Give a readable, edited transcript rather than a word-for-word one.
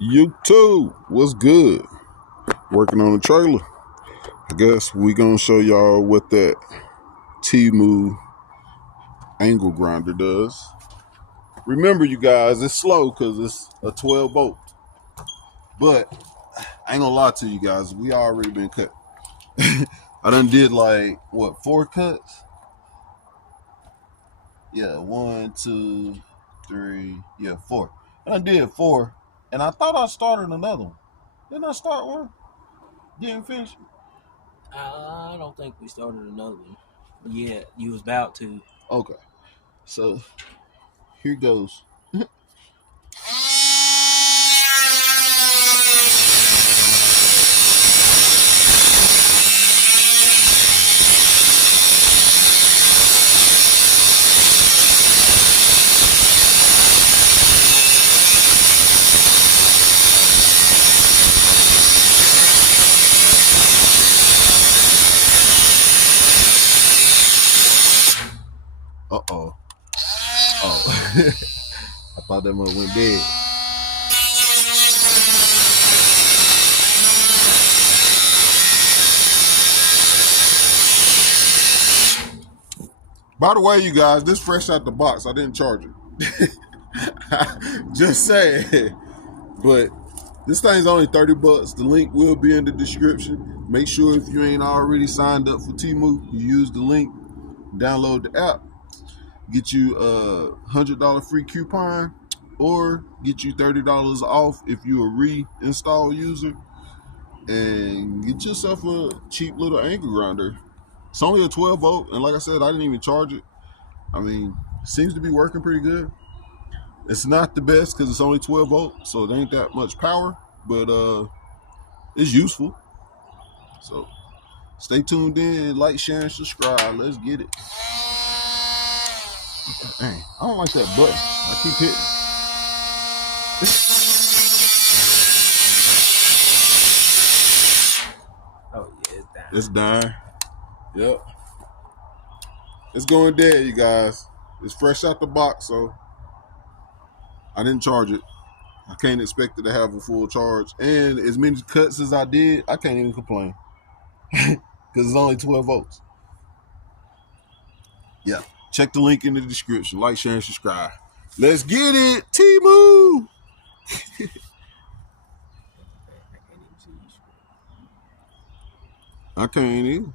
YouTube, what's good? Working on the trailer. I guess we gonna show y'all what that Temu angle grinder does. Remember, you guys, it's slow because it's a 12 volt. But I ain't gonna lie to you guys, we already been cut. I done did like what, 4 cuts? Yeah, 1, 2, 3, yeah, 4. I done did 4, and I thought I started another one. Didn't I start one? Didn't finish it? I don't think we started another one. Yeah, you was about to. Okay, so here goes. Uh-oh. Oh. I thought that one went dead. By the way, you guys, this fresh out the box. I didn't charge it. Just saying. But this thing's only 30 bucks. The link will be in the description. Make sure if you ain't already signed up for Temu, you use the link, download the app, get you a $100 free coupon, or get you $30 off if you're a reinstall user, and get yourself a cheap little angle grinder. It's only a 12 volt, and like I said, I didn't even charge it. I mean, it seems to be working pretty good. It's not the best because it's only 12 volt, so it ain't that much power, but it's useful. So stay tuned in, like, share, and subscribe. Let's get it. Dang, I don't like that button. I keep hitting. Oh yeah, it's down. It's dying. Yep. It's going dead, you guys. It's fresh out the box, so I didn't charge it. I can't expect it to have a full charge. And as many cuts as I did, I can't even complain. Because it's only 12 volts. Yeah. Check the link in the description. Like, share, and subscribe. Let's get it. Temu. I can't even.